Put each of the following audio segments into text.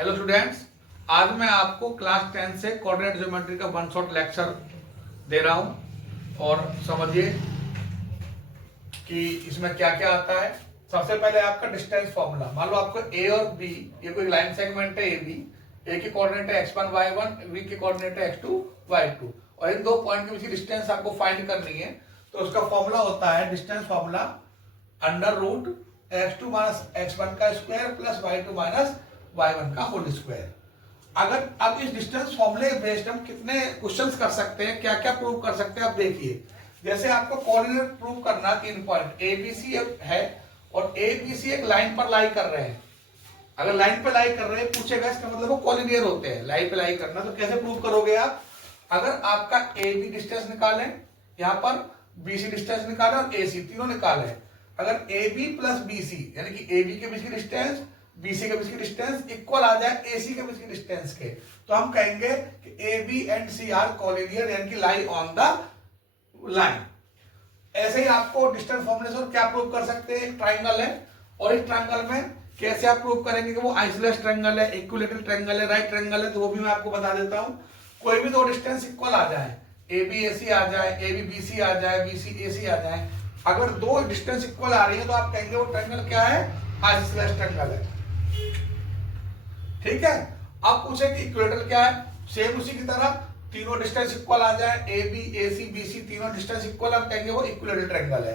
Hello students, आज मैं आपको क्लास 10 से कोऑर्डिनेट ज्योमेट्री का वन शॉट लेक्चर दे रहा हूं और समझिए कि इसमें क्या क्या आता है। सबसे पहले आपका डिस्टेंस फॉर्मूला। मान लो आपको ए और बी, ये कोई लाइन सेगमेंट है ए बी, ए की कोऑर्डिनेट है x1 y1, बी की कोऑर्डिनेट है x2 y2 और इन दो पॉइंट के बीच की डिस्टेंस आपको फाइंड करनी है। तो उसका फॉर्मूला होता है distance formula under root x2 minus x1 का square plus y2 minus y1 का होल स्क्वायर। अगर अब इस डिस्टेंस फॉर्मूले बेस्ड हम कितने क्वेश्चंस कर सकते हैं, क्या क्या प्रूव कर सकते हैं, आप देखिए। जैसे आपको कोऑर्डिनेट प्रूव करना 3 पॉइंट ए बी सी है और ए बी सी एक लाइन पर लाई कर रहे हैं। अगर लाइन पे लाई कर रहे हैं पूछेगा, इसका मतलब वो कोलिनियर होते हैं। लाइन पे लाई करना तो कैसे प्रूव करोगे आप? अगर आपका ए बी डिस्टेंस निकालें, यहाँ पर बी सी डिस्टेंस निकालें और ए सी तीनों निकालें। अगर A B plus B C यानी कि ए बी के बीच की डिस्टेंस बीसी के बीच की डिस्टेंस इक्वल आ जाए एसी के बीच की डिस्टेंस के, तो हम कहेंगे कि A B and C are collinear यानी कि लाई ऑन द लाइन। ऐसे ही आपको डिस्टेंस फॉर्मूले से क्या प्रूव कर सकते हैं? एक ट्राइंगल है और इस ट्राइंगल में कैसे आप प्रूव करेंगे कि वो आइसोलेस ट्राइंगल है, इक्विलेटरल ट्राइंगल है, राइट ट्राइंगल है, तो वो भी मैं आपको बता देता हूं। कोई भी दो डिस्टेंस इक्वल आ जाए, ए बी ए सी आ जाए, ए बी बी सी आ जाए, बी सी ए सी आ जाए, अगर दो डिस्टेंस इक्वल आ रही है तो आप कहेंगे वो ट्राइंगल क्या है? आइसोलेस ट्राइंगल है। ठीक है। अब पूछे कि इक्वेटर क्या है? सेम उसी की तरह तीनों डिस्टेंस इक्वल आ जाए, A B A C B C तीनों डिस्टेंस इक्वल, हम कहेंगे वो इक्विलेटरल ट्रायंगल है।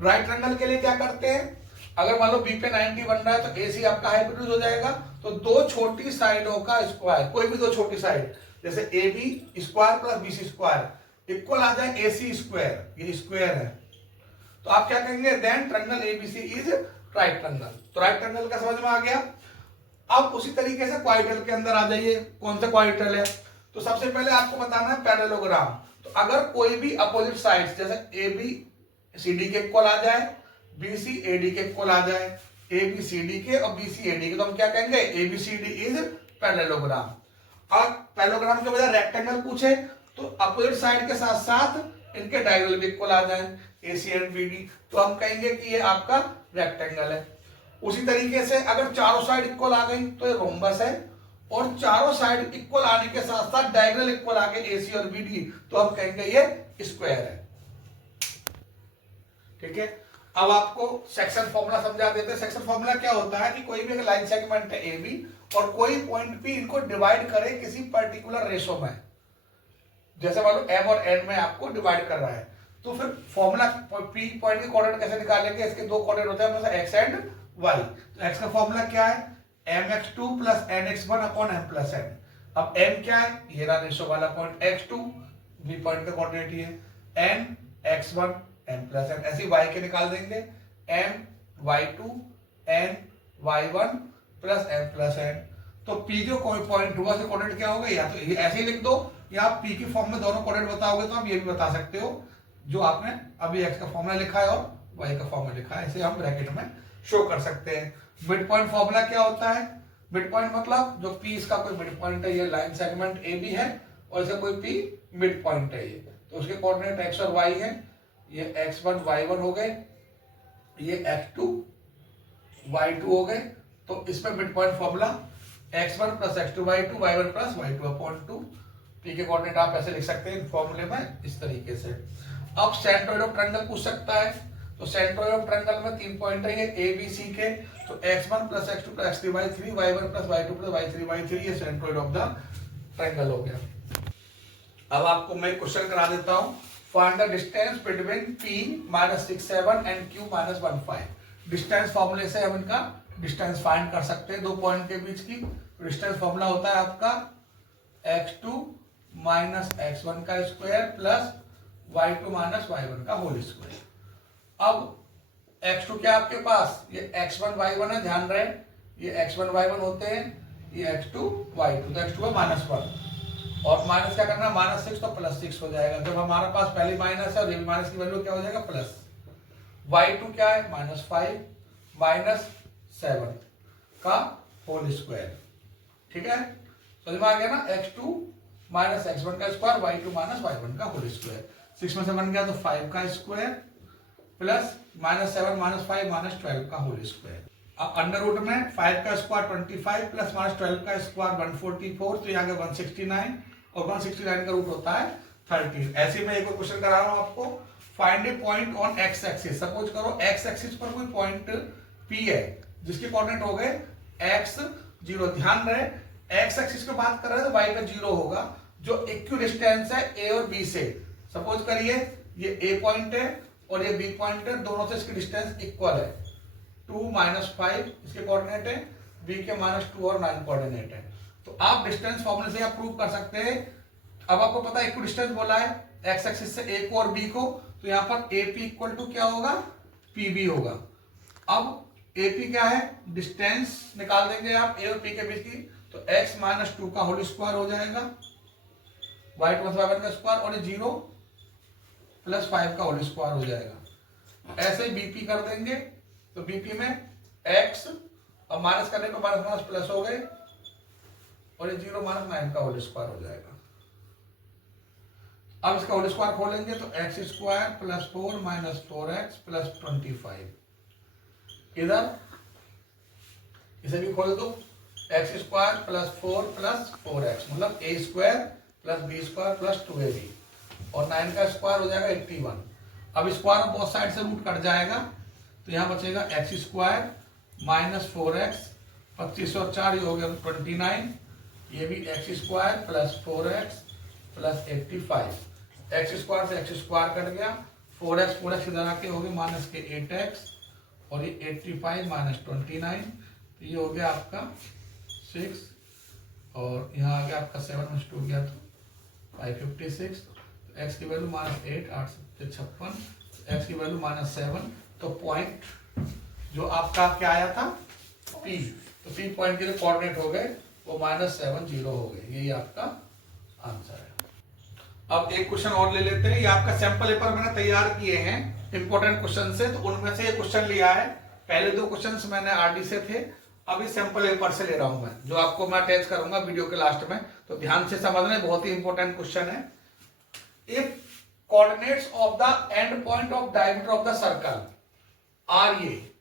राइट ट्रायंगल के लिए क्या करते हैं? अगर मान लो बी पे 90 बन रहा है तो ए सी आपका हाइपोटेन्यूज हो जाएगा, तो दो छोटी साइडों का स्क्वायर, कोई भी दो छोटी साइड जैसे A B square plus B C square equal आ जाए ए सी स्क्वायर, ये स्क्वायर है, तो आप क्या कहेंगे? Then triangle ABC is right triangle. तो राइट ट्रायंगल का समझ में आ गया। अब उसी तरीके से क्वाड्रिलेटरल के अंदर आ जाइए। कौन सा क्वाड्रिलेटरल है? तो सबसे पहले आपको बताना है पैरेललोग्राम। तो अगर कोई भी अपोजिट साइड्स जैसे ए बी सी डी के इक्वल आ जाए, बी सी ए डी के इक्वल आ जाए, ए बी सी डी के और बी सी ए डी के, तो हम क्या कहेंगे? A B C D is parallelogram. और पैरेललोग्राम के बजाय रेक्टेंगल पूछे तो अपोजिट साइड के साथ साथ इनके डायगोनल भी इक्वल आ जाए, A C and B D, तो हम कहेंगे कि ये आपका रेक्टेंगल है। उसी तरीके से अगर चारों साइड इक्वल आ गई तो ये रोम्बस है, और चारों साइड इक्वल आने के साथ साथ डायगोनल इक्वल आ गए एसी और बीडी, तो हम कहेंगे ये स्क्वायर है। ठीक है। अब आपको सेक्शन फॉर्मूला समझा देते हैं। सेक्शन फॉर्मूला क्या होता है कि कोई भी अगर लाइन सेगमेंट है ए बी और कोई पॉइंट पी इनको डिवाइड करे किसी पर्टिकुलर रेशो में, जैसे मान लो एम और एन में आपको डिवाइड कर रहा है, तो फिर फॉर्मूला पी पॉइंट के कोऑर्डिनेट कैसे निकालेंगे? इसके दो कोऑर्डिनेट होते हैं एक्स एंड वाई। तो एक्स का फॉर्मूला क्या है? mx2 plus nx1 upon m plus n। अब m क्या है? ये रहा रेशो वाला पॉइंट x2, बी पॉइंट का कोऑर्डिनेट ही है, n x1 m plus n। ऐसे y के निकाल देंगे, m y2 n y1 plus m plus n। तो p जो कोई पॉइंट हुआ से कोऑर्डिनेट क्या होगा? या तो ऐसे ही लिख दो, या आप p की फॉर्म में दोनों कोऑर्डिनेट बताओगे तो आप ये भी बता सकते हो जो आपने अभी x का फॉर्मूला लिखा है और y का फॉर्मूला लिखा है, इसे हम ब्रैकेट में शो कर सकते हैं। मिड पॉइंट फॉर्मूला क्या होता है? मिड पॉइंट मतलब जो पी इसका कोई मिड पॉइंट है, ये लाइन सेगमेंट ए बी है और इसे कोई पी मिड पॉइंट है ये, तो उसके कोऑर्डिनेट एक्स और वाई है। ये x1 y1 हो गए, ये x2 y2 हो गए, तो इसमें mid point formula x1 plus x2 y2 y1 plus y2 upon 2। P के कोऑर्डिनेट आप ऐसे लिख सकते हैं फॉर्मूले में इस तरीके से। अब सेंट्रोइड ऑफ ट्रायंगल पूछ सकता है, तो सेंट्रोइड ऑफ ट्रायंगल में 3 पॉइंट है ये ए बी सी के, तो x1 plus x2 plus x3 y3 y1 plus y2 plus y3 y3, ये सेंट्रोइड ऑफ द ट्रायंगल हो गया। अब आपको मैं क्वेश्चन करा देता हूं। Find the distance between p -67 and q -15। Distance फॉर्मूले से हम इनका डिस्टेंस फाइंड कर सकते हैं दो पॉइंट के बीच की। डिस्टेंस फॉर्मूला होता है आपका x2 माइनस x1 का square plus y2 minus y1 का होल स्क्वायर। अब x2 क्या आपके पास? ये x1 y1 है, ध्यान रहे ये x1 y1 होते हैं, ये x2 y2, तो x2 का -1 और माइनस क्या करना? -6, तो +6 हो जाएगा। जब हमारे पास पहले माइनस है और ये माइनस की वैल्यू क्या हो जाएगा? प्लस। y2 क्या है? -5 -7 का होल स्क्वायर। ठीक है, समझ में आ गया ना? x2 माइनस x1 का स्क्वायर, y2 माइनस y1 का होल स्क्वायर। 6 में से बन गया तो 5 का स्क्वायर प्लस -7 -5 -12 का होल स्क्वायर। अब अंडर रूट में 5 का स्क्वायर 25 प्लस माइनस 12 का स्क्वायर 144, तो यहाँ 169 और 169 का रूट होता है 13। ऐसे में एक और क्वेश्चन करा रहा हूँ आपको, find A point on x axis. Suppose करो एक्स एक्सिस पर कोई पॉइंट पी है जिसके कोऑर्डिनेट हो गए x 0। ध्यान रहे एक्स एक्सिस की बात कर रहे हैं तो y का 0 होगा, जो इक्वल डिस्टेंस है a और b से। सपोज करिए ये a पॉइंट है और ये b पॉइंट है, दोनों से इसकी डिस्टेंस इक्वल है। 2 -5 इसके कोऑर्डिनेट है, b के -2 और 9 कोऑर्डिनेट है। तो आप डिस्टेंस फॉर्मूले से आप प्रूव कर सकते हैं। अब आपको पता है इक्वल डिस्टेंस बोला है एक्स एक्सिस से a को और b को, तो यहाँ पर AP इक्वल टू क्या होगा, PB होगा। अब AP क्या है, डिस्टेंस निकाल देंगे आप a और p के बीच की, तो x -2 का होल स्क्वायर हो जाएगा, y +5 का स्क्वायर, और ये 0 + 5 का होल स्क्वायर हो जाएगा। ऐसे BP कर देंगे तो BP में x और माइनस करने को माइनस माइनस प्लस हो गए, और ये 0 - 9 का होल स्क्वायर हो जाएगा। अब इसका होल स्क्वायर खोलेंगे तो x² + 4 - 4x + 25। इधर इसे भी खोल दो, x² + 4 + 4x मतलब a² + b² + 2ab, और 9 का स्क्वायर हो जाएगा 81। अब स्क्वायर बोथ साइड से रूट कट जाएगा, तो यहाँ बचेगा x² - 4x, 25 और 4 ये हो गया 29, ये भी x² + 4x + 85। x² से x² कट गया, 4x 4x इधर आके हो गए -8x, और ये 85 - 29, तो ये हो गया आपका 6, और यहाँ आ गया आपका 7 में 2 गया तो 556। तो x की वैल्यू -8, 8 से 56, x की वैल्यू -7। तो पॉइंट जो आपका क्या आया था P, तो P पॉइंट के जो कोऑर्डिनेट हो गए वो -70 हो गए। यही आपका आंसर है। अब एक क्वेश्चन और ले लेते हैं। ये आपका सैंपल पेपर मैंने तैयार किए हैं इंपॉर्टेंट क्वेश्चन से, तो उनमें से ये क्वेश्चन लिया है। पहले 2 क्वेश्चंस मैंने आरडी से थे, अभी सैंपल पेपर से ले रहा हूं मैं, जो आपको मैं अटैच करूंगा वीडियो के लास्ट में, तो ध्यान से समझना, बहुत ही इंपॉर्टेंट क्वेश्चन है। If coordinates of the end point of diameter of the circle are ये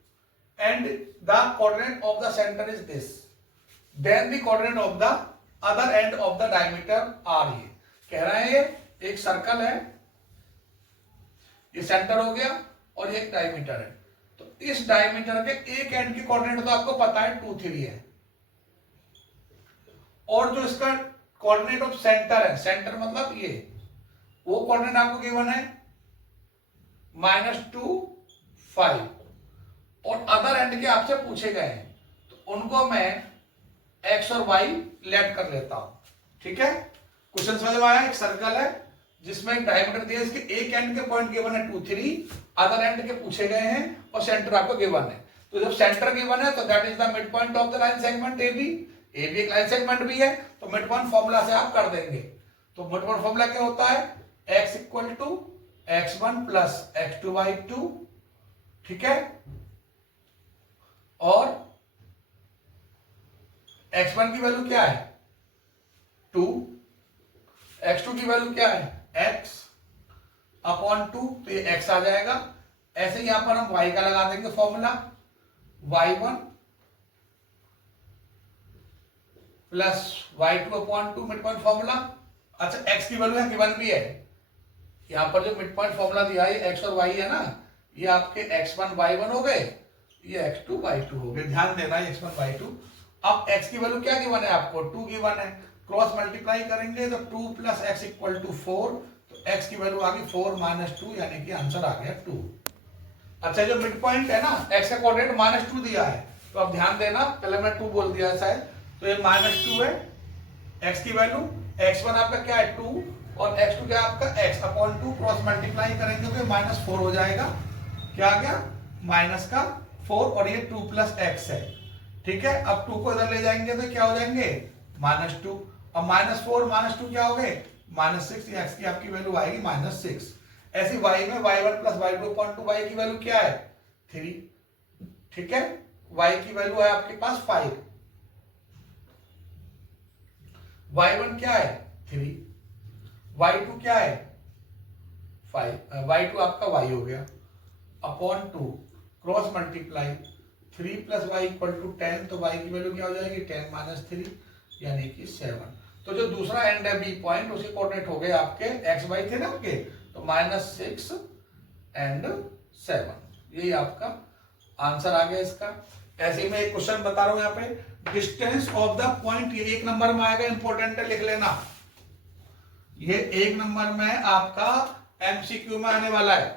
and the coordinate of the centre is this, then the coordinate of the other end of the diameter are ये। कह रहे हैं ये एक circle है, ये centre हो गया और ये एक डायमीटर है, तो इस डायमीटर के एक एंड की कोऑर्डिनेट तो आपको पता है 2 3 है, और जो इसका कोऑर्डिनेट ऑफ सेंटर है, सेंटर मतलब ये, वो कोऑर्डिनेट आपको गिवन है -2 5, और अदर एंड के आपसे पूछे गए हैं, तो उनको मैं x और y लेट कर लेता हूं। ठीक है, क्वेश्चन समझ में आया। एक सर्कल है जिसमें एक डायमीटर दिया, इसके एक एंड के पॉइंट गिवन है 2 3, अदर एंड के पूछे गए हैं, और सेंटर आपको गिवन है। तो जब सेंटर गिवन है तो that is the mid point of the line segment AB एक लाइन सेगमेंट भी है, तो मिड पॉइंट फॉर्मूला से आप कर देंगे। तो मिड पॉइंट फॉर्मूला क्या होता है, x = x1 + x2/2। ठीक है, और x1 की वैल्यू क्या है 2, x2 की वैल्यू क्या है x/2, तो ये x आ जाएगा। ऐसे यहां पर हम y का लगा देंगे formula, y1 + y2/2 mid point formula. अच्छा, x की वैल्यू गिवन भी है, यहां पर जो मिड पॉइंट फॉर्मूला दिया है x और y है ना, ये आपके x1 y1 हो गए, ये x2 y2 हो गए। ध्यान देना है x1 y2। अब x की वैल्यू क्या गिवन है आपको 2 गिवन है, क्रॉस मल्टीप्लाई करेंगे तो 2 + x = 4, तो x की वैल्यू आ गई 4 - 2, यानी कि आंसर आ गया 2। अच्छा, जो मिड पॉइंट है ना, x का कोऑर्डिनेट -2 दिया है, तो अब ध्यान देना, पहले मैं 2 बोल दिया शायद, तो ये -2 है। x की वैल्यू, x1 आपका क्या है 2, और x2 क्या आपका x/2, क्रॉस मल्टीप्लाई करेंगे तो -4 हो जाएगा। क्या आ गया -4, और ये 2 + x है। ठीक है, अब 2 को इधर ले जाएंगे तो क्या हो जाएंगे -2, और -4 -2 क्या हो गए -6, x की आपकी वैल्यू आएगी -6। ऐसी y में y1 + y2/2, y की वैल्यू क्या है 3। ठीक है, y की वैल्यू है आपके पास 5, y1 क्या है 3, y2 क्या है 5, y2 आपका y हो गया, /2, cross multiply 3 plus Y equal to 10, तो वाई की वैल्यू क्या हो जाएगी 10 माइनस 3 यानी कि 7। तो जो दूसरा एंड है बी पॉइंट, उसके कोऑर्डिनेट हो गए आपके एक्स वाई थे ना आपके, तो -6 एंड 7, यही आपका आंसर आ गया इसका। ऐसे ही मैं एक क्वेश्चन बता रहा हूं यहाँ पे, डिस्टेंस ऑफ द पॉइंट, ये 1 नंबर में आएगा, इंपॉर्टेंट है लिख लेना, ये 1 नंबर में आपका एमसीक्यू में आने वाला है।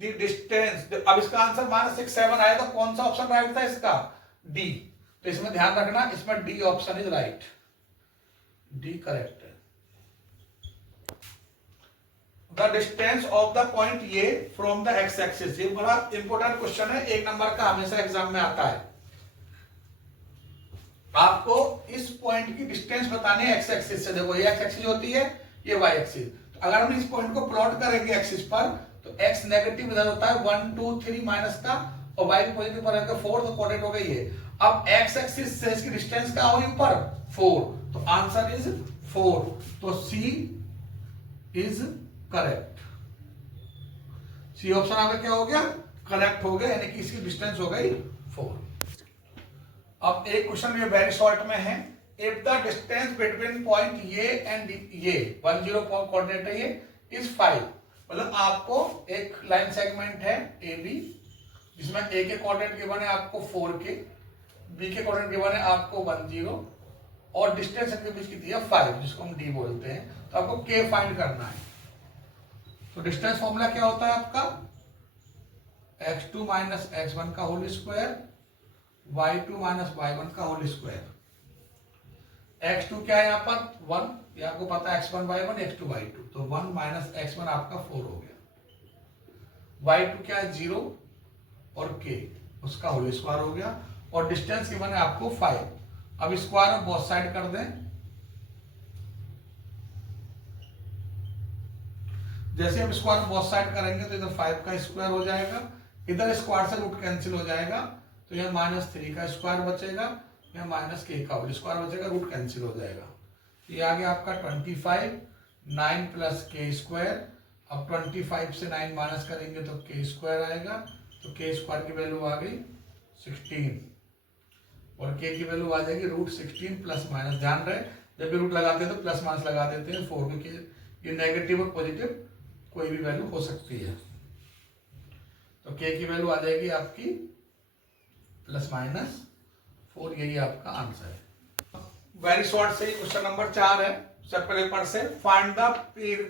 द डिस्टेंस, अब इसका आंसर -6 7 आया, तो कौन सा ऑप्शन राइट था इसका, डी। तो इसमें ध्यान रखना, इसमें D option is right, D correct है। The distance of the point ये फ्रॉम द एक्स एक्सिस, ये बड़ा इंपॉर्टेंट क्वेश्चन है, 1 नंबर का हमेशा एग्जाम में आता है। आपको इस पॉइंट की डिस्टेंस बतानी है एक्स एक्सिस से। देखो ये एक्स एक्सिस होती है, ये वाई एक्सिस, तो अगर हम इस पॉइंट को प्लॉट करेंगे एक्सिस पर, तो एक्स नेगेटिव इधर होता है 1 2 3 माइनस का, और वाई पॉजिटिव पर रहेगा 4, तो कोऑर्डिनेट हो गई है। अब एक्स एक्सिस से इसकी डिस्टेंस क्या होगी ऊपर 4, तो आंसर इज 4, तो सी इज करेक्ट। सी ऑप्शन आपका क्या हो गया, करेक्ट हो गया, यानी कि इसकी डिस्टेंस हो गई 4। अब एक क्वेश्चन ये वेरी शॉर्ट में है, if the distance between point ये एंड ये 10 कोऑर्डिनेट है, ये इज 5, मतलब आपको एक लाइन सेगमेंट है ए बी, जिसमें ए के कोऑर्डिनेट गिवन है आपको 4 के, बी के कोऑर्डिनेट गिवन है आपको 10, और डिस्टेंस इनके बीच की दी है 5, जिसको हम डी बोलते हैं। तो आपको के फाइंड करना है। तो डिस्टेंस फॉर्मूला क्या होता है आपका, x2 माइनस x1 का whole square, y2 minus y1 का होल स्क्वायर। x2 क्या है यहाँ पर 1, ये आपको पता है, x1 y1 x2 y2, तो 1 माइनस x1 आपका 4 हो गया। y2 क्या है 0 और k, उसका होल स्क्वायर हो गया, और डिस्टेंस गिवन है आपको 5। अब स्क्वायर बोथ साइड कर दें, जैसे हम स्क्वायर बोथ साइड करेंगे तो इधर 5 का स्क्वायर हो जाएगा, इधर स्क्वायर से रूट कैंसिल हो जाएगा, तो यह -3 का स्क्वायर बचेगा, यह -k का होल स्क्वायर बचेगा, रूट कैंसिल हो जाएगा। ये आ गया आपका 25, 9 प्लस k स्क्वायर। अब 25 से 9 माइनस करेंगे तो k स्क्वायर आएगा, तो k स्क्वायर की वैल्यू आ गई 16, और k की वैल्यू आ जाएगी √16 प्लस माइनस। ध्यान रहे जब भी रूट लगाते हैं तो प्लस माइनस लगा देते हैं 4 के, ये नेगेटिव और पॉजिटिव कोई भी वैल्यू हो सकती है। तो k की वैल्यू आ जाएगी आपकी ±4, यही आपका आंसर है। वेरी शॉर्ट से क्वेश्चन नंबर 4 है चैप्टर पेपर से, find the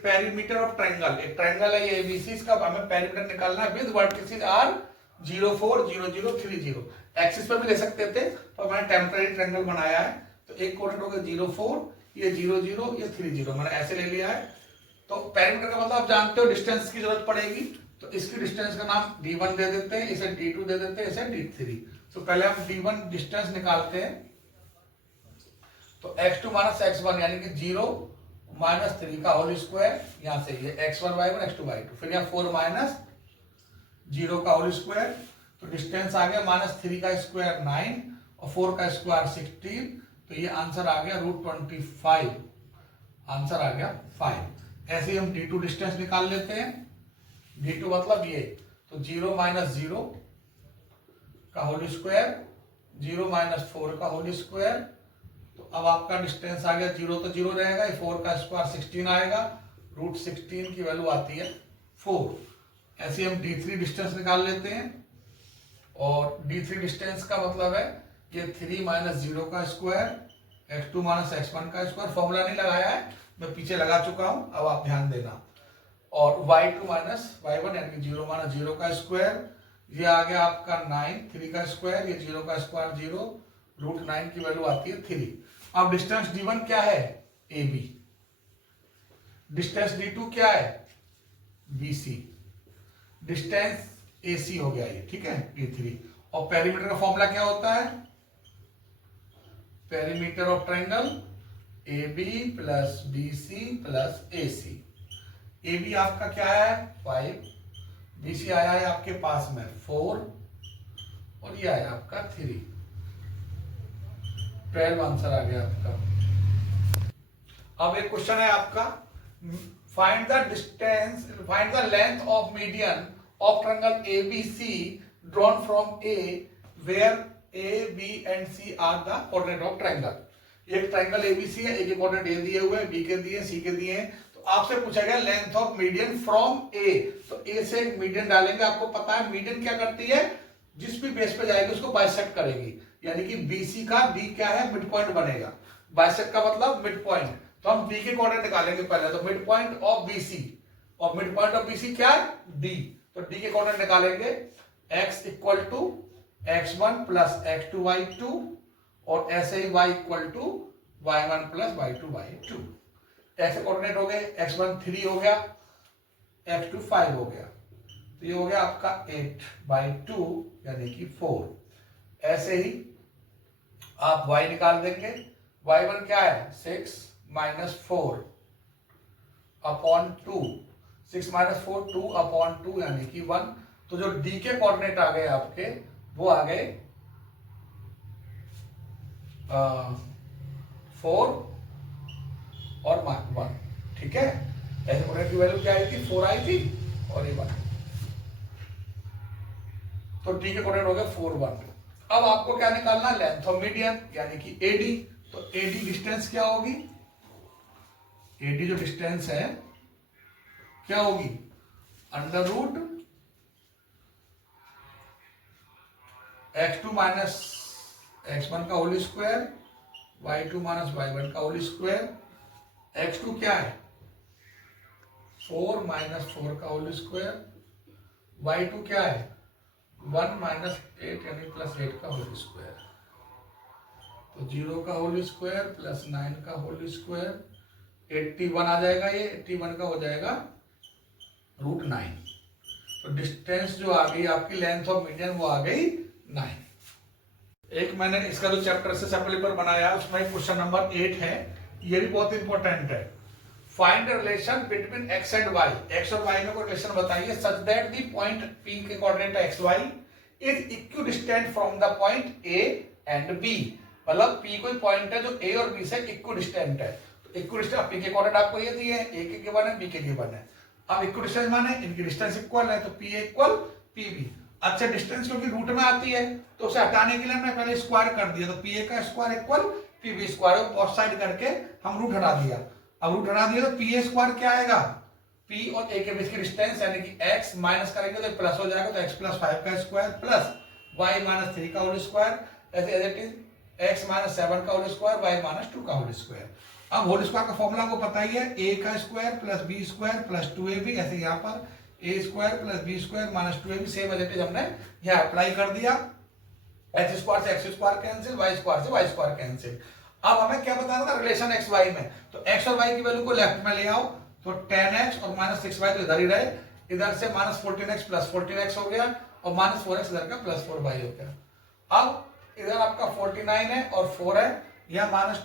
perimeter of triangle. एक ट्रायंगल है ये एबीसी, इसका हमें पेरीमीटर निकालना है विद वर्टिसेस आर 0 4 0 0 3 0। एक्सिस पे भी ले सकते थे, तो मैंने टेम्परेरी ट्रायंगल बनाया है। तो एक कोऑर्डिनेट हो गया 0 4, ये 0 0, ये 3 0, मैंने ऐसे ले लिया है। तो पेरीमीटर का मतलब आप जानते हो, डिस्टेंस की जरूरत पड़ेगी, तो इसकी डिस्टेंस का नाम d1 दे देते हैं, इसे d2 दे देते हैं, इसे d3। तो पहले हम d1 डिस्टेंस निकालते हैं, तो x2 माइनस x1 यानी कि 0 माइनस 3 का होल स्क्वायर, यहां से ये x1 y1 x2 y2, फिर यहाँ 4 माइनस 0 का होल स्क्वायर, तो डिस्टेंस आ गया -3 का स्क्वायर 9 और 4 का स्क्वायर 16, तो ये आंसर आ गया √25, आंसर आ गया 5। ऐसे ही हम d2 डिस्टेंस निकाल लेते हैं, d2 मतलब ये, तो 0 माइनस 0 का होल स्क्वायर, 0 माइनस 4 का होल स्क्वायर, तो अब आपका डिस्टेंस आ गया, 0 तो 0 रहेगा, 4 का स्क्वायर 16 आएगा, √16 की वैल्यू आती है 4। ऐसे हम d3 डिस्टेंस निकाल लेते हैं, और d3 डिस्टेंस का मतलब है ये 3 माइनस 0 का स्क्वायर, x2 माइनस x1 का स्क्वायर। फॉर्मूला नहीं लगाया है, मैं पीछे लगा चुका हूं, अब आप ध्यान देना। और y2 माइनस y1 यानी कि 0 माइनस 0 का स्क्वायर, ये आ गया आपका 9, 3 का स्क्वायर, ये 0 का स्क्वायर 0, √9 की वैल्यू आती है 3। अब डिस्टेंस d1 क्या है AB, डिस्टेंस d2 क्या है BC, डिस्टेंस AC हो गया ये, ठीक है D3। और पेरीमीटर का फॉर्मूला क्या होता है, perimeter of triangle AB plus BC plus AC। AB आपका क्या है 5, BC आया है आपके पास में 4, और ये आया आपका 3, 12 आंसर आ गया आपका। अब एक क्वेश्चन है आपका, find the distance, find the length of median of triangle ABC drawn from A where A B and C are the coordinate of triangle. एक ट्राइंगल एबीसी है, एक कोऑर्डिनेट ए दिए हुए हैं, बी के दिए, सी के दिए हैं। तो आपसे पूछा गया लेंथ ऑफ मीडियन फ्रॉम ए, तो ए से एक मीडियन डालेंगे। आपको पता है मीडियन क्या करती है, जिस भी बेस पे जाएगी उसको बाइसेक्ट करेगी, यानी कि बीसी का डी क्या है, मिड पॉइंट बनेगा। बाइसेक्ट का मतलब मिड पॉइंट। तो हम बी के कोऑर्डिनेट निकालेंगे पहले, तो मिड पॉइंट ऑफ बीसी, और मिड पॉइंट ऑफ बीसी क्या है, डी। तो डी के कोऑर्डिनेट निकालेंगे, x equal to x1 plus x2 y2, और ऐसे ही y equal to y1 plus y2 y2। ऐसे कोऑर्डिनेट हो गए, x1 3 हो गया, x2 5 हो गया, तो ये हो गया आपका 8/2 यानी कि 4। ऐसे ही आप y निकाल देंगे, y1 क्या है 6 माइनस 4 अपॉन 2, 6 माइनस 4 2 अपॉन 2 यानी कि 1। तो जो d के कोऑर्डिनेट आ गए आपके, वो आ गए 4 और 1। ठीक है, ऐसे कोऑर्डिनेट की वैल्यू क्या आई थी, 4 आई थी और ये 1। तो डी के कोऑर्डिनेट हो गया 4 1। अब आपको क्या निकालना, लेंथ ऑफ मीडियन यानी कि एडी। तो एडी डिस्टेंस क्या होगी, एडी जो डिस्टेंस है क्या होगी, under root x2 minus x1 का whole square, y2 minus y1 का होल स्क्वायर। x2 क्या है 4 माइनस 4 का होल स्क्वायर, y2 क्या है 1 माइनस 8 यानी प्लस 8 का होल स्क्वायर। तो 0 का होल स्क्वायर प्लस 9 का होल स्क्वायर, 81 आ जाएगा, ये 81 का हो जाएगा √9। तो डिस्टेंस जो आ गई आपकी लेंथ ऑफ मीडियन वो आ गई 9। एक मैंने इसका जो चैप्टर से पेपर बनाया उसमें क्वेश्चन नंबर 8 है, ये भी बहुत इंपॉर्टेंट है। Find relation between x and y, x और y में कोई रिलेशन बताइए such that the point P के coordinate x y is equidistant from the point A and B। मतलब P कोई पॉइंट है जो A और B से इक्विडिस्टेंट है। तो इक्विडिस्टेंट P के कोऑर्डिनेट आपको ये दिए हैं, A के गिवन है, B के गिवन है। अब इक्विडिस्टेंस माने इनकी डिस्टेंस इक्वल है, तो P इक्वल PB। अच्छा डिस्टेंस क्योंकि रूट में आती है तो उसे हटाने के लिए हमने पहले स्क्वायर कर दिया, तो PA का square equal PB square, both side करके हम रूट हटा दिया। अब रूट हटा दिया तो PA स्क्वायर क्या आएगा, P और A के बीच की डिस्टेंस यानी कि x माइनस करेंगे तो प्लस हो जाएगा, तो x प्लस 5 का स्क्वायर प्लस y माइनस 3 का होल स्क्वायर, ऐसे as it is x minus 7 का होल स्क्वायर, y माइनस 2 का होल स्क्वायर। अब होल स्क्वायर का फॉर्मूला को पता ही है, a का square plus b square plus 2ab, ऐसे यहाँ पर a square plus b square minus 2ab, same as it is हमने यहाँ अप्लाई कर दिया। x स्क्वायर से x square cancel, y square से y स्क्वायर कैंसिल। अब हमें क्या बताना था रिलेशन x y में, तो x और y की वैल्यू को लेफ्ट में ले आओ, तो 10x और माइनस 6y तो इधर ही रहे, इधर से माइनस 14x प्लस 14x हो गया, और माइनस 4x इधर का प्लस 4y हो गया। अब इधर आपका 49 है और 4 है, यहाँ माइनस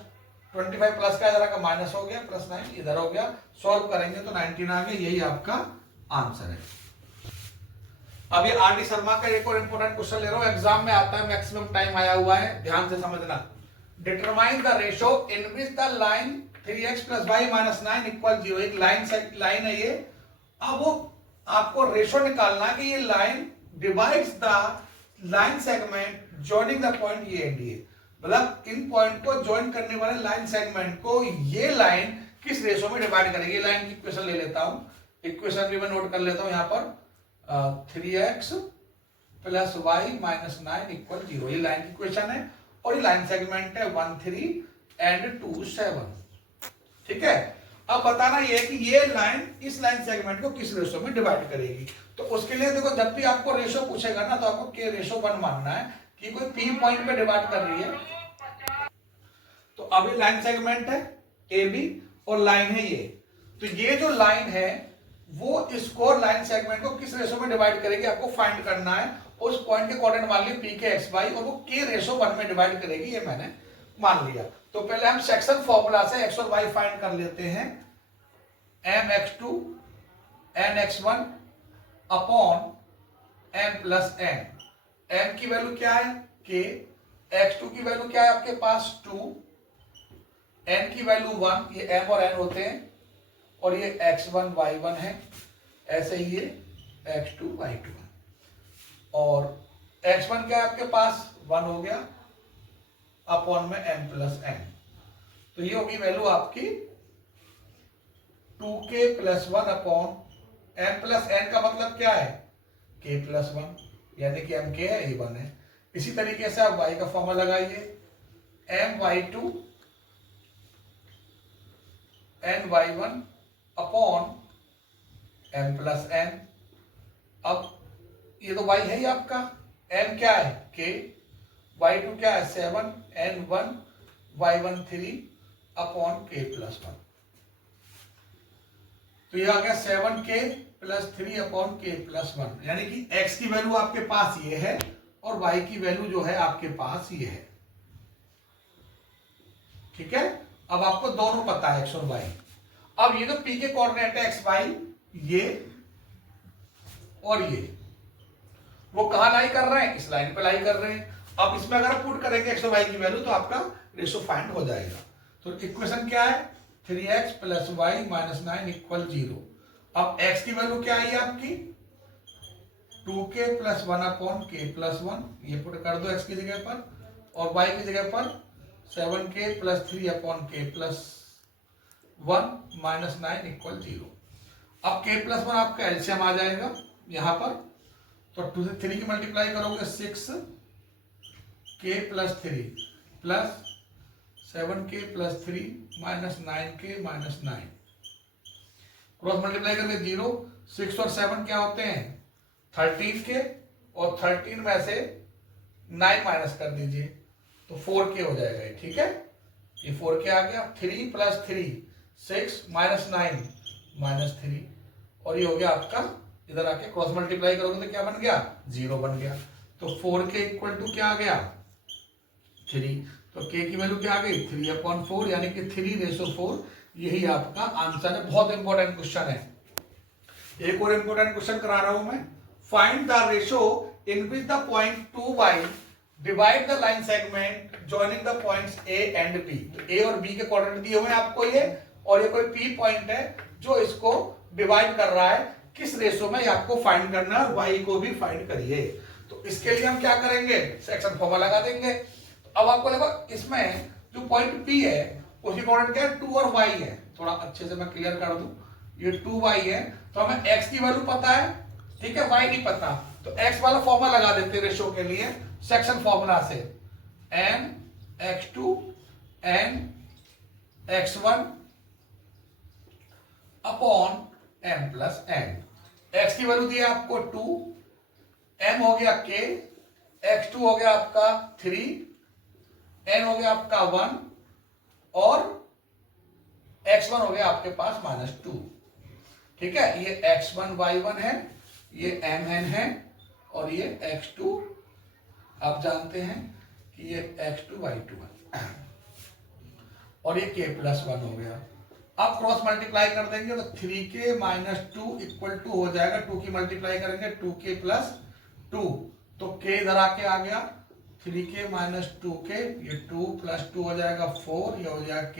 25 प्लस का इधर का माइनस हो गया, प्लस 9 इधर हो गया। सॉल्व करेंगे तो 19 आ गया, यही आपका आंसर है। अब ये आर डी शर्मा का एक और इंपॉर्टेंट क्वेश्चन ले रहा हूं, एग्जाम में आता है, मैक्सिमम टाइम आया हुआ है, ध्यान से समझना। Determine the ratio in which the line 3x plus y minus 9 equal 0। एक लाइन है ये। अब वो आपको रेशो निकालना कि ये line divides the line segment joining the point A and A. मतलब इन पॉइंट को ज्वाइन करने वाले लाइन सेगमेंट को ये लाइन किस रेशो में डिवाइड करेगी। लाइन की इक्वेशन ले लेता हूं, इक्वेशन भी मैं नोट कर लेता हूं यहाँ पर, 3x plus y minus 9 equal 0, ये लाइन की इक्वेशन है, और ये लाइन सेगमेंट है 1 3 एंड 2 7। ठीक है, अब बताना ये है कि ये लाइन इस लाइन सेगमेंट को किस रेशो में डिवाइड करेगी। तो उसके लिए देखो, जब भी आपको रेशो पूछेगा ना, तो आपको k रेशो 1 मानना है कि कोई p पॉइंट पे डिवाइड कर रही है। तो अभी लाइन सेगमेंट है AB और लाइन है ये, तो ये जो लाइन है वो इसको लाइन सेगमेंट को किस रेशो में डिवाइड करेगी आपको फाइंड करना है। उस पॉइंट के कोऑर्डिनेट मान ली P के XY, और वो k रेशो 1 में डिवाइड करेगी, ये मैंने मान लिया। तो पहले हम सेक्शन फॉर्मूला से x और y फाइंड कर लेते हैं। mx2 nx1 upon m plus n। m की वैल्यू क्या है k, x2 की वैल्यू क्या है आपके पास 2, n की वैल्यू 1, ये m और n होते हैं, और ये x1 y1 है, ऐसे ही ये x2 y2 है। और x1 क्या है आपके पास 1 हो गया अपॉन में m प्लस n। तो ये होगी वैल्यू आपकी 2k plus 1 upon m plus n का मतलब क्या है k प्लस 1, यानी कि m k है a 1 है। इसी तरीके से आप y का फॉर्मूला लगाइए my2 ny1 upon m plus n। अब ये तो y है ही आपका, m क्या है k, y2 क्या है 7, n1 y1 3 upon k plus 1। तो ये आ गया 7k plus 3 upon k plus 1, यानी कि x की वैल्यू आपके पास ये है और y की वैल्यू जो है आपके पास ये है। ठीक है, अब आपको दोनों पता है x और y। अब ये जो p के कोऑर्डिनेट है x y, ये और ये, वो कहां लाई कर रहे हैं, इस लाइन पे लाई कर रहे हैं। अब इसमें अगर आप पुट करेंगे x और y की वैल्यू तो आपका रेशो फाइंड हो जाएगा। तो इक्वेशन क्या है 3x plus Y minus 9 equal 0। अब x की वैल्यू क्या आई आपकी 2k plus 1 upon k plus 1, ये पुट कर दो x की जगह पर, और y की जगह पर 7k plus 3 upon k plus 1 minus 9 equal 0। अब k प्लस 1 आपका एलसीएम आ जाएगा यहां पर, तो 2 से 3 की मल्टीप्लाई करोगे 6k plus 3 plus 7k plus 3 minus 9k minus 9, cross multiply करके 0, 6 और 7 क्या होते हैं 13 के, और 13 में से 9 माइनस कर दीजिए तो 4k हो जाएगा। ठीक है, ये 4k आ गया। 3 प्लस 3 6 माइनस 9 माइनस 3, और ये हो गया आपका, इधर आके क्रॉस मल्टीप्लाई करोगे तो क्या बन गया 0 बन गया। तो 4k इक्वल टू क्या आ गया 3, तो k की वैल्यू क्या आ गई 3/4, यानी कि 3:4। यही आपका आंसर है। बहुत इंपॉर्टेंट क्वेश्चन है। एक और इंपॉर्टेंट क्वेश्चन करा रहा हूं मैं, find the ratio in which the point 2y divide the line segment joining the points a and b। तो a और b के कोऑर्डिनेट दिए हुए हैं आपको ये, और ये कोई p पॉइंट है जो इसको डिवाइड कर रहा है, किस रेशो में आपको फाइंड करना है, y को भी फाइंड करिए। तो इसके लिए हम क्या करेंगे, सेक्शन फॉर्मूला लगा देंगे। अब आपको देखो इसमें जो पॉइंट P है उसकी कोऑर्डिनेट क्या है 2 और y है। थोड़ा अच्छे से मैं क्लियर कर दूं, ये 2y है, तो हमें x की वैल्यू पता है, ठीक है, y नहीं पता, तो x वाला फॉर्मूला लगा देते हैं रेशो के लिए, सेक्शन फॉर्मूला से n x2 n x1 upon m plus n। x की वैल्यू दी है आपको 2, m हो गया k, x2 हो गया आपका 3, n हो गया आपका 1, और x1 हो गया आपके पास -2। ठीक है, ये x1 y1 है, ये mn है, और ये x2 आप जानते हैं कि ये x2 y2 है, और ये k प्लस 1 हो गया। अब क्रॉस मल्टीप्लाई कर देंगे तो 3k माइनस 2 इक्वल टू हो जाएगा, 2 की मल्टीप्लाई करेंगे 2k प्लस 2, तो k इधर आके आ गया 3k माइनस 2k, ये 2 प्लस 2 हो जाएगा 4, ये हो जाएगा k,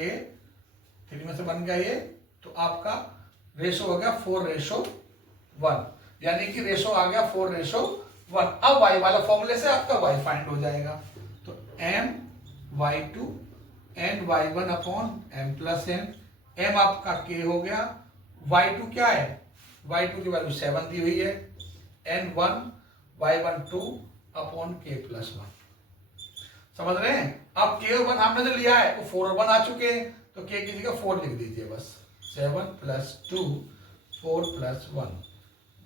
3 में से बन गया ये, तो आपका रेशो हो गया 4:1, यानी कि रेशो आ गया 4:1। अब y वाला फॉर्मूले से आपका y फाइंड हो जाएगा, तो m y2 n y1 upon m plus n, m आपका k हो गया, y2 क्या है, y2 की वैल्यू 7 दी हुई है, n1 y1 2 upon k plus 1। समझ रहे हैं। अब k और 1 हमने जो लिया है वो 4 और 1 आ चुके हैं, तो k की जगह 4 लिख दीजिए बस, 7 प्लस 2 4 प्लस 1,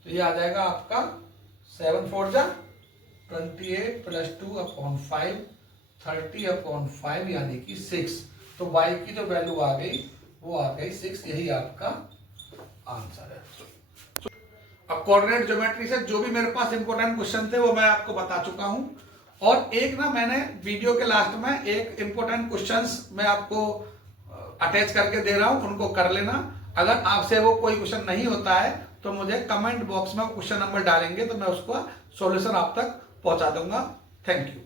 तो ये आ जाएगा आपका 7 4 जा 28 प्लस 2 अपॉन 5 30 अपॉन 5, यानी कि 6। तो y की जो वैल्यू आ गई वो आ गई 6, यही आपका आंसर है। अब कोऑर्डिनेट ज्योमेट्री से जो भी मेरे पास इंपॉर्टेंट क्वेश्चन थे वो मैं आपको बता चुका हूं, और एक ना मैंने वीडियो के लास्ट में एक इंपॉर्टेंट क्वेश्चंस मैं आपको अटैच करके दे रहा हूं, उनको कर लेना। अगर आपसे वो कोई क्वेश्चन नहीं होता है तो मुझे कमेंट बॉक्स में क्वेश्चन नंबर डालेंगे, तो मैं उसका सॉल्यूशन आप तक पहुंचा दूंगा। Thank you.